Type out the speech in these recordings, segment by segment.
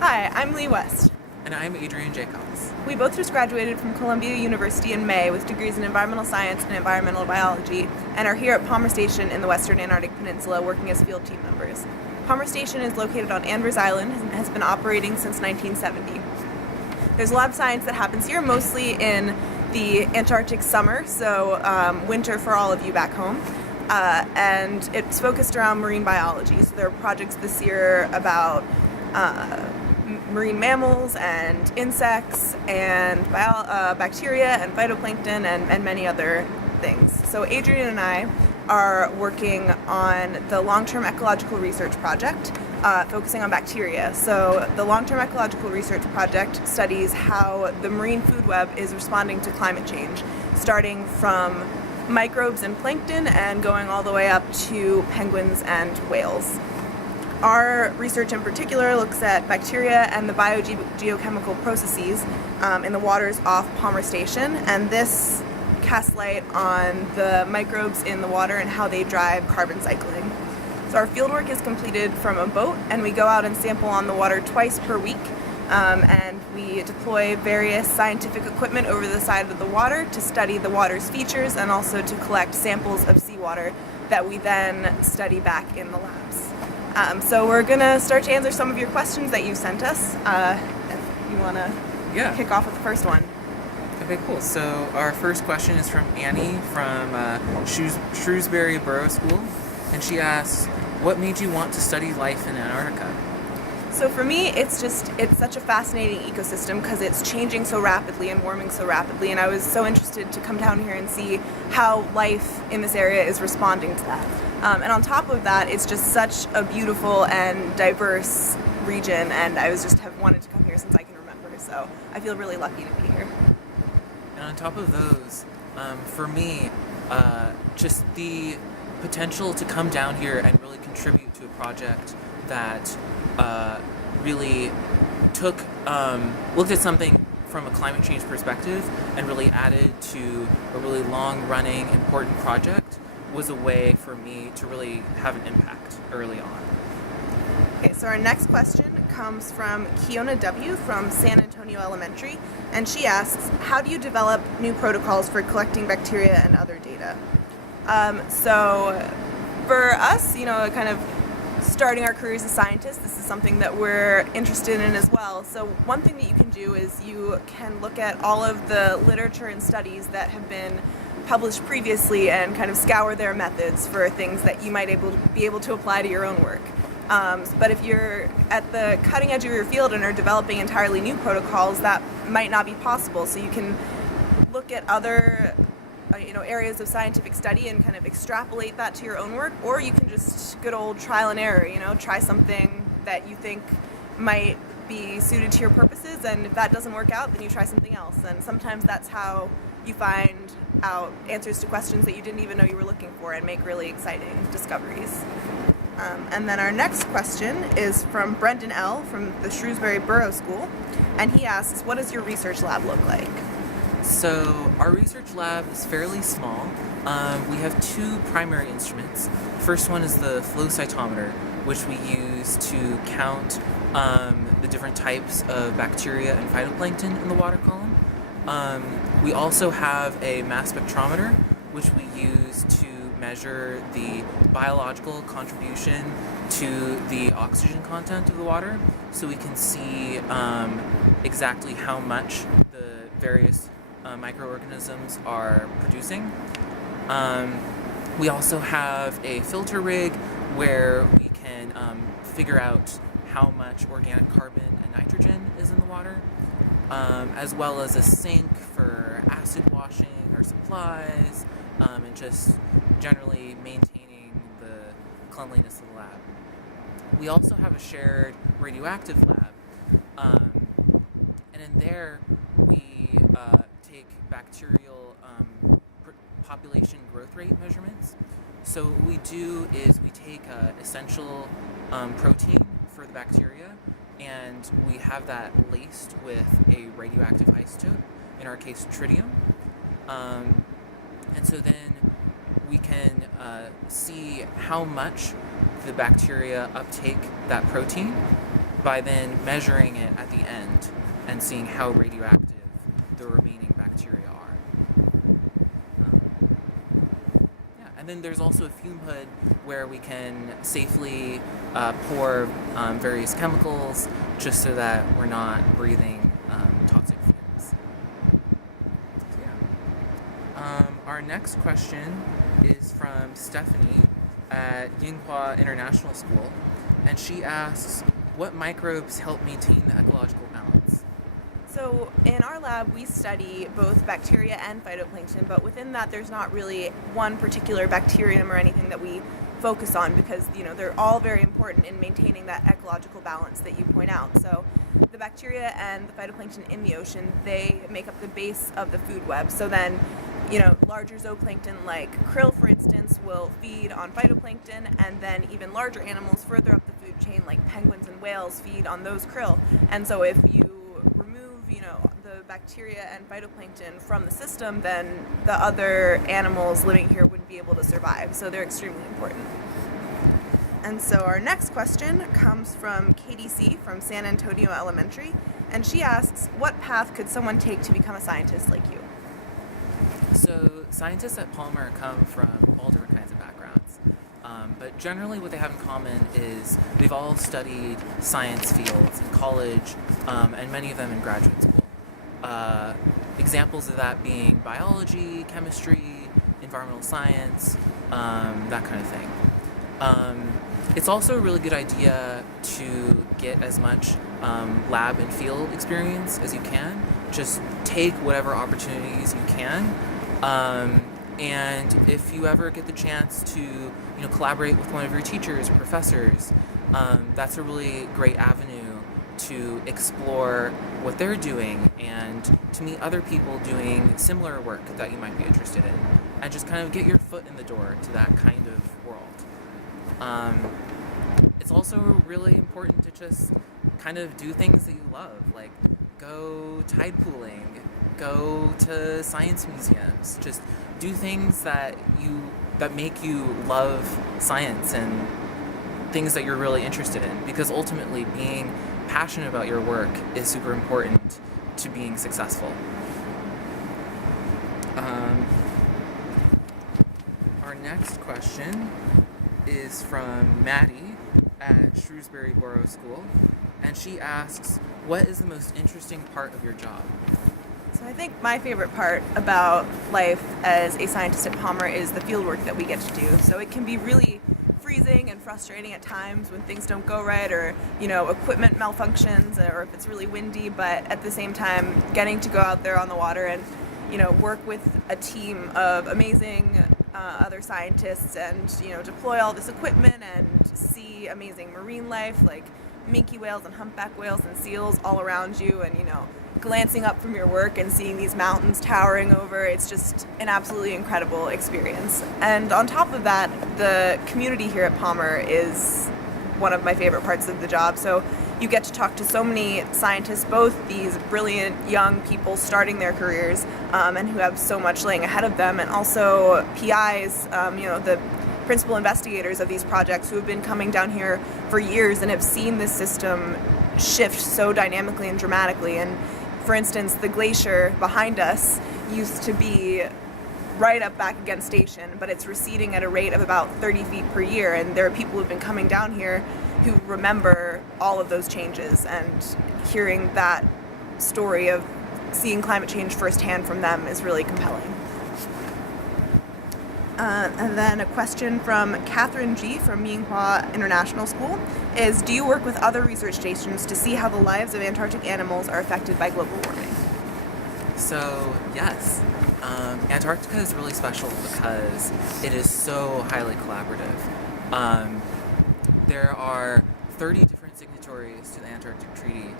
Hi, I'm Lee West. And I'm Adrian Jacobs. We both just graduated from Columbia University in May with degrees in environmental science and environmental biology, and are here at Palmer Station in the Western Antarctic Peninsula working as field team members. Palmer Station is located on Andrews Island and has been operating since 1970. There's a lot of science that happens here, mostly in the Antarctic summer, so winter for all of you back home. And it's focused around marine biology. So there are projects this year about marine mammals and insects and bacteria and phytoplankton and many other things. So Adrian and I are working on the long-term ecological research project focusing on bacteria. So the long-term ecological research project studies how the marine food web is responding to climate change, starting from microbes and plankton and going all the way up to penguins and whales. Our research in particular looks at bacteria and the biogeochemical processes in the waters off Palmer Station, and this casts light on the microbes in the water and how they drive carbon cycling. So our fieldwork is completed from a boat, and we go out and sample on the water twice per week, and we deploy various scientific equipment over the side of the water to study the water's features and also to collect samples of seawater that we then study back in the labs. So we're going to start to answer some of your questions that you sent us. If you want to kick off with the first one. Okay, cool. So our first question is from Annie from Shrewsbury Borough School. And she asks, what made you want to study life in Antarctica? So for me, it's such a fascinating ecosystem because it's changing so rapidly and warming so rapidly, and I was so interested to come down here and see how life in this area is responding to that. And on top of that, it's just such a beautiful and diverse region, and I have wanted to come here since I can remember, so I feel really lucky to be here. And on top of those, for me, just the potential to come down here and really contribute to a project that really looked at something from a climate change perspective and really added to a really long-running, important project was a way for me to really have an impact early on. Okay, so our next question comes from Kiona W. from San Antonio Elementary, and she asks, how do you develop new protocols for collecting bacteria and other data? So for us, kind of starting our careers as scientists, this is something that we're interested in as well. So one thing that you can do is you can look at all of the literature and studies that have been published previously and kind of scour their methods for things that you might be able to apply to your own work. But if you're at the cutting edge of your field and are developing entirely new protocols, that might not be possible. So you can look at other areas of scientific study and kind of extrapolate that to your own work, or you can just good old trial and error, try something that you think might be suited to your purposes, and if that doesn't work out, then you try something else. And sometimes that's how you find out answers to questions that you didn't even know you were looking for and make really exciting discoveries. And then our next question is from Brendan L. from the Shrewsbury Borough School, and he asks, what does your research lab look like? So our research lab is fairly small. We have two primary instruments. First one is the flow cytometer, which we use to count the different types of bacteria and phytoplankton in the water column. We also have a mass spectrometer, which we use to measure the biological contribution to the oxygen content of the water, so we can see exactly how much the various microorganisms are producing. We also have a filter rig where we can figure out how much organic carbon and nitrogen is in the water, as well as a sink for acid washing our supplies, and just generally maintaining the cleanliness of the lab. We also have a shared radioactive lab, and in there we take bacterial population growth rate measurements. So what we do is we take essential protein for the bacteria, and we have that laced with a radioactive isotope, in our case tritium. And so then we can see how much the bacteria uptake that protein, by then measuring it at the end and seeing how radioactive the remaining bacteria are. And then there's also a fume hood where we can safely pour various chemicals just so that we're not breathing toxic fumes. So, yeah. Our next question is from Stephanie at Yinghua International School, and she asks, what microbes help maintain the ecological balance? So in our lab, we study both bacteria and phytoplankton, but within that, there's not really one particular bacterium or anything that we focus on because, they're all very important in maintaining that ecological balance that you point out. So the bacteria and the phytoplankton in the ocean, they make up the base of the food web. So then, larger zooplankton like krill, for instance, will feed on phytoplankton, and then even larger animals further up the food chain like penguins and whales feed on those krill. And so if you the bacteria and phytoplankton from the system, then the other animals living here wouldn't be able to survive. So they're extremely important. And so our next question comes from Katie C. from San Antonio Elementary, and she asks, what path could someone take to become a scientist like you? So scientists at Palmer come from all different kinds of backgrounds. But generally what they have in common is they've all studied science fields in college, and many of them in graduate school. Examples of that being biology, chemistry, environmental science, that kind of thing. It's also a really good idea to get as much lab and field experience as you can. Just take whatever opportunities you can. And if you ever get the chance to, collaborate with one of your teachers or professors, that's a really great avenue to explore what they're doing and to meet other people doing similar work that you might be interested in, and just kind of get your foot in the door to that kind of world. It's also really important to just kind of do things that you love, like go tide pooling, go to science museums, just do things that make you love science and things that you're really interested in, because ultimately being passionate about your work is super important to being successful. Our next question is from Maddie at Shrewsbury Borough School, and she asks, what is the most interesting part of your job? So I think my favorite part about life as a scientist at Palmer is the field work that we get to do. So it can be really freezing and frustrating at times when things don't go right, or equipment malfunctions, or if it's really windy, but at the same time getting to go out there on the water and work with a team of amazing other scientists and deploy all this equipment and see amazing marine life like minke whales and humpback whales and seals all around you, and glancing up from your work and seeing these mountains towering over. It's just an absolutely incredible experience. And on top of that, the community here at Palmer is one of my favorite parts of the job. So you get to talk to so many scientists, both these brilliant young people starting their careers and who have so much laying ahead of them, and also PIs, the principal investigators of these projects who have been coming down here for years and have seen this system shift so dynamically and dramatically. And for instance, the glacier behind us used to be right up back against Station, but it's receding at a rate of about 30 feet per year, and there are people who've been coming down here who remember all of those changes, and hearing that story of seeing climate change firsthand from them is really compelling. And then a question from Catherine G. from Yinghua International School is, do you work with other research stations to see how the lives of Antarctic animals are affected by global warming? So, yes. Antarctica is really special because it is so highly collaborative. There are 30 different signatories to the Antarctic Treaty.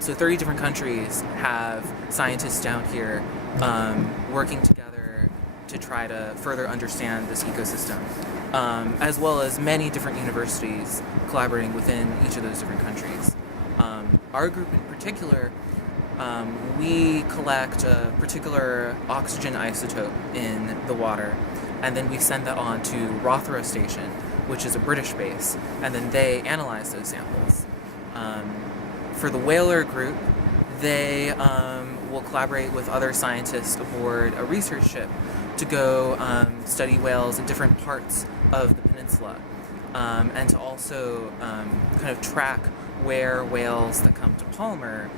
So 30 different countries have scientists down here working together to try to further understand this ecosystem, as well as many different universities collaborating within each of those different countries. Our group in particular, we collect a particular oxygen isotope in the water, and then we send that on to Rothera Station, which is a British base, and then they analyze those samples. for the whaler group, they will collaborate with other scientists aboard a research ship to go study whales in different parts of the peninsula, and to also kind of track where whales that come to Palmer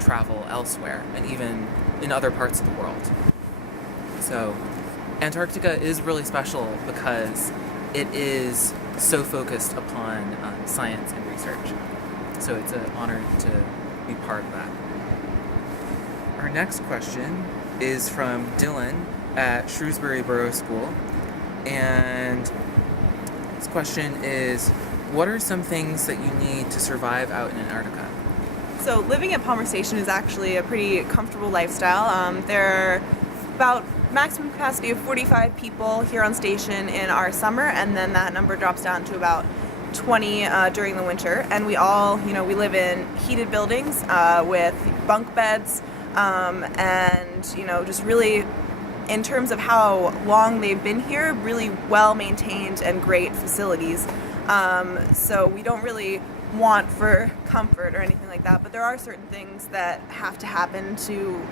travel elsewhere, and even in other parts of the world. So Antarctica is really special because it is so focused upon science and research. So it's an honor to be part of that. Our next question is from Dylan at Shrewsbury Borough School. And his question is, what are some things that you need to survive out in Antarctica? So living at Palmer Station is actually a pretty comfortable lifestyle. There are about maximum capacity of 45 people here on station in our summer, and then that number drops down to about 20 during the winter. And we all, we live in heated buildings with bunk beds, and just really, in terms of how long they've been here, really well maintained and great facilities. So we don't really want for comfort or anything like that, but there are certain things that have to happen to,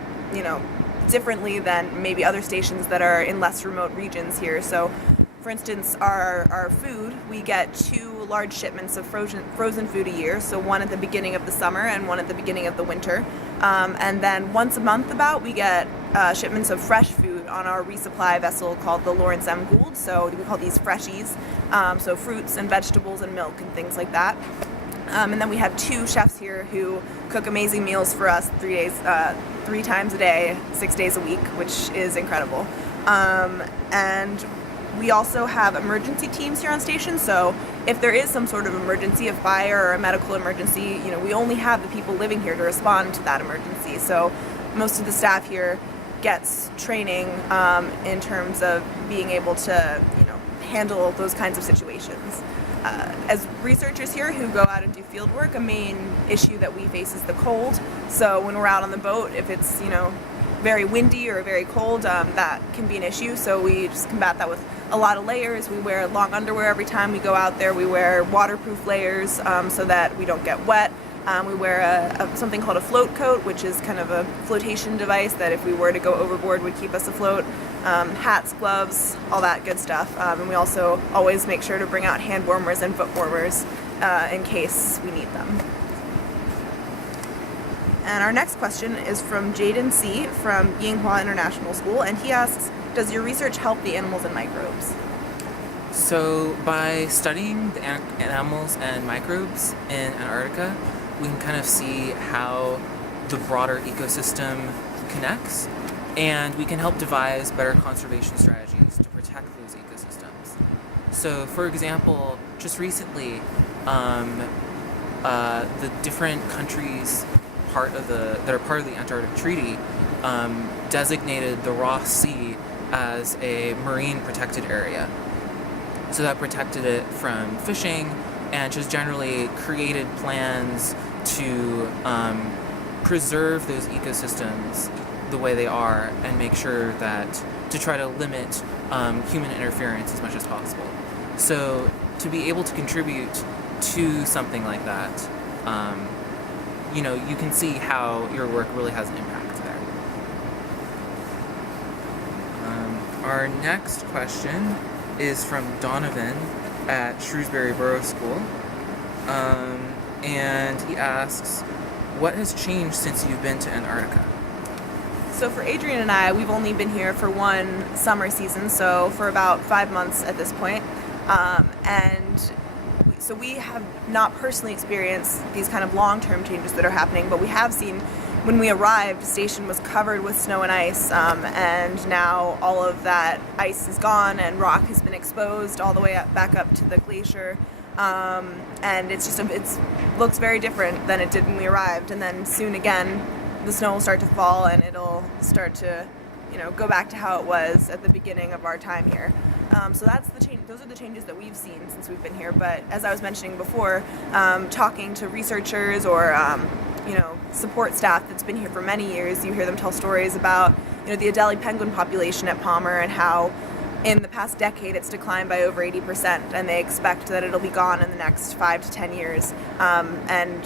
differently than maybe other stations that are in less remote regions here. So for instance, our food, we get 2 large shipments of frozen food a year, so one at the beginning of the summer and one at the beginning of the winter. And then once a month we get shipments of fresh food on our resupply vessel called the Lawrence M. Gould, so we call these freshies, so fruits and vegetables and milk and things like that. And then we have 2 chefs here who cook amazing meals for us 3 times a day, 6 days a week, which is incredible. And we also have emergency teams here on station, so if there is some sort of emergency, a fire or a medical emergency, we only have the people living here to respond to that emergency. So most of the staff here gets training in terms of being able to, handle those kinds of situations. As researchers here who go out and do field work, a main issue that we face is the cold. So when we're out on the boat, if it's, very windy or very cold, that can be an issue. So we just combat that with a lot of layers. We wear long underwear every time we go out there. We wear waterproof layers so that we don't get wet. We wear something called a float coat, which is kind of a flotation device that if we were to go overboard would keep us afloat. Hats, gloves, all that good stuff. And we also always make sure to bring out hand warmers and foot warmers in case we need them. And our next question is from Jaden C. from Yinghua International School, and he asks, does your research help the animals and microbes? So by studying the animals and microbes in Antarctica, we can kind of see how the broader ecosystem connects, and we can help devise better conservation strategies to protect those ecosystems. So for example, just recently, the different countries that are part of the Antarctic Treaty designated the Ross Sea as a marine protected area. So that protected it from fishing and just generally created plans to preserve those ecosystems the way they are and make sure that to try to limit human interference as much as possible. So to be able to contribute to something like that, you can see how your work really has an impact there. Our next question is from Donovan at Shrewsbury Borough School. And he asks, what has changed since you've been to Antarctica? So for Adrian and I, we've only been here for one summer season, so for about 5 months at this point. So we have not personally experienced these kind of long-term changes that are happening, but we have seen when we arrived, the station was covered with snow and ice, and now all of that ice is gone and rock has been exposed all the way back up to the glacier. And it looks very different than it did when we arrived. And then soon again, the snow will start to fall and it'll start to, go back to how it was at the beginning of our time here. So that's the change. Those are the changes that we've seen since we've been here. But as I was mentioning before, talking to researchers or support staff that's been here for many years, you hear them tell stories about the Adelie penguin population at Palmer and how in the past decade, it's declined by over 80%, and they expect that it'll be gone in the next 5 to 10 years. And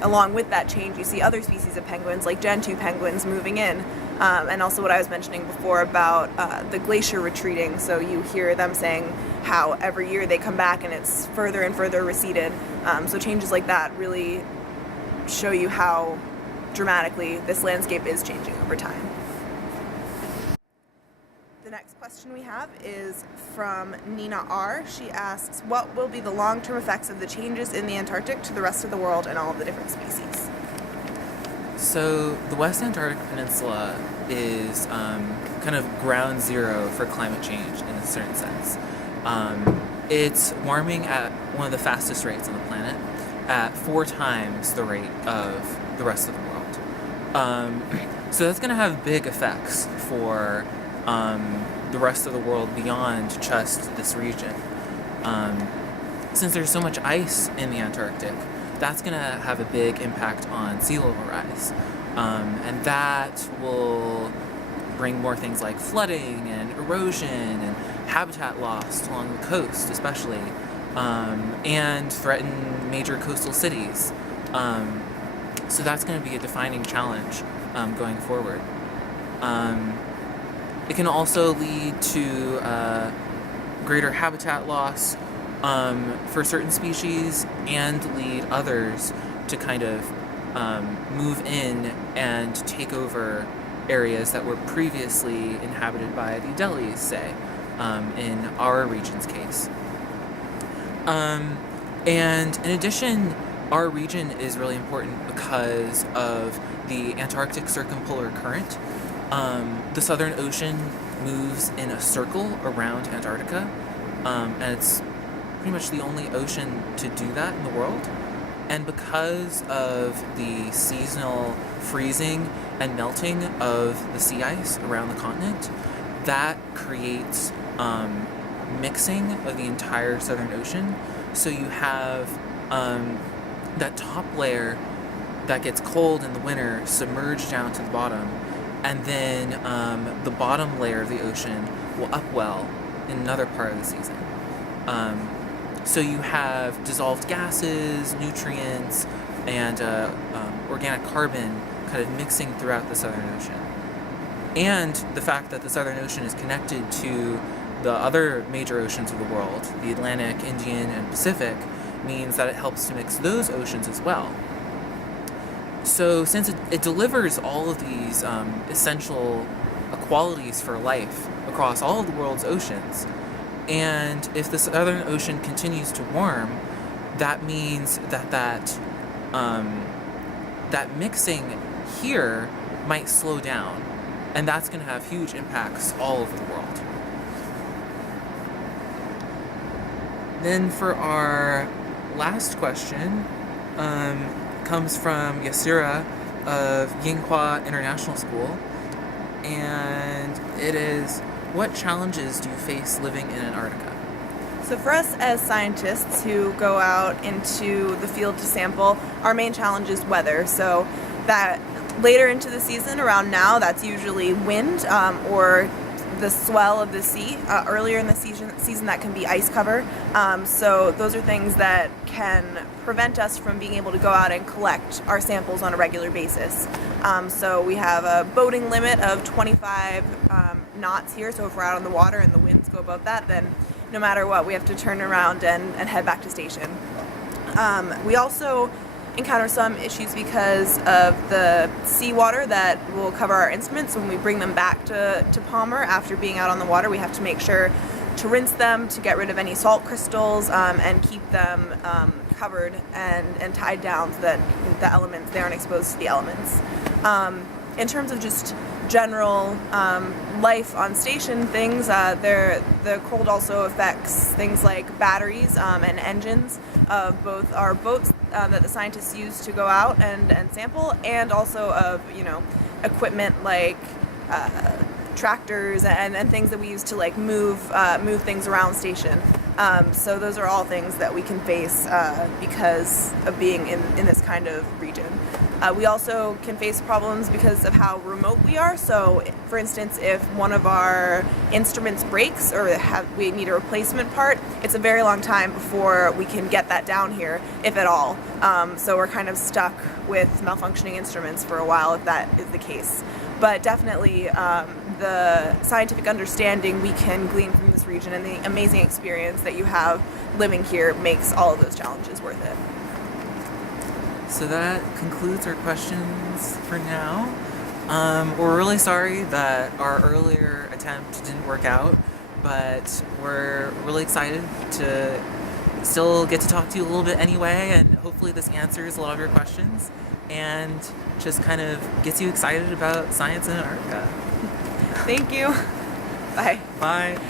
along with that change, you see other species of penguins, like Gen 2 penguins, moving in. And also what I was mentioning before about the glacier retreating. So you hear them saying how every year they come back and it's further and further receded. So changes like that really show you how dramatically this landscape is changing over time. The next question we have is from Nina R. She asks, what will be the long-term effects of the changes in the Antarctic to the rest of the world and all of the different species? So the West Antarctic Peninsula is kind of ground zero for climate change in a certain sense. It's warming at one of the fastest rates on the planet, at 4 times the rate of the rest of the world. So that's going to have big effects for the rest of the world beyond just this region. Since there's so much ice in the Antarctic, that's going to have a big impact on sea level rise. And that will bring more things like flooding and erosion and habitat loss along the coast especially, and threaten major coastal cities. So that's going to be a defining challenge going forward. It can also lead to greater habitat loss for certain species and lead others to kind of move in and take over areas that were previously inhabited by the Adelis, say, in our region's case. And in addition, our region is really important because of the Antarctic circumpolar current. The Southern Ocean moves in a circle around Antarctica, and it's pretty much the only ocean to do that in the world. And because of the seasonal freezing and melting of the sea ice around the continent, that creates mixing of the entire Southern Ocean. So you have that top layer that gets cold in the winter submerged down to the bottom, and then the bottom layer of the ocean will upwell in another part of the season. So you have dissolved gases, nutrients, and organic carbon kind of mixing throughout the Southern Ocean. And the fact that the Southern Ocean is connected to the other major oceans of the world, the Atlantic, Indian, and Pacific, means that it helps to mix those oceans as well. So since it delivers all of these essential qualities for life across all of the world's oceans, and if the Southern Ocean continues to warm, that means that mixing here might slow down, and that's going to have huge impacts all over the world. Then for our last question, comes from Yasira of Yinghua International School, and it is, what challenges do you face living in Antarctica? So for us as scientists who go out into the field to sample, our main challenge is weather. So that later into the season, around now, that's usually wind or the swell of the sea. Earlier in the season, that can be ice cover. So those are things that can prevent us from being able to go out and collect our samples on a regular basis. So we have a boating limit of 25 knots here. So if we're out on the water and the winds go above that, then no matter what, we have to turn around and head back to station. We also encounter some issues because of the seawater that will cover our instruments. When we bring them back to Palmer after being out on the water, we have to make sure to rinse them to get rid of any salt crystals and keep them covered and tied down so that the elements, they aren't exposed to the elements. In terms of just general life on station things, the cold also affects things like batteries and engines of both our boats that the scientists use to go out and sample, and also of equipment like tractors and things that we use to like move things around station. So those are all things that we can face because of being in this kind of region. We also can face problems because of how remote we are. So, for instance, if one of our instruments breaks or we need a replacement part, it's a very long time before we can get that down here, if at all. So we're kind of stuck with malfunctioning instruments for a while if that is the case. But definitely the scientific understanding we can glean from this region and the amazing experience that you have living here makes all of those challenges worth it. So that concludes our questions for now. We're really sorry that our earlier attempt didn't work out, but we're really excited to still get to talk to you a little bit anyway, and hopefully this answers a lot of your questions and just kind of gets you excited about science in Antarctica. Thank you. Bye. Bye.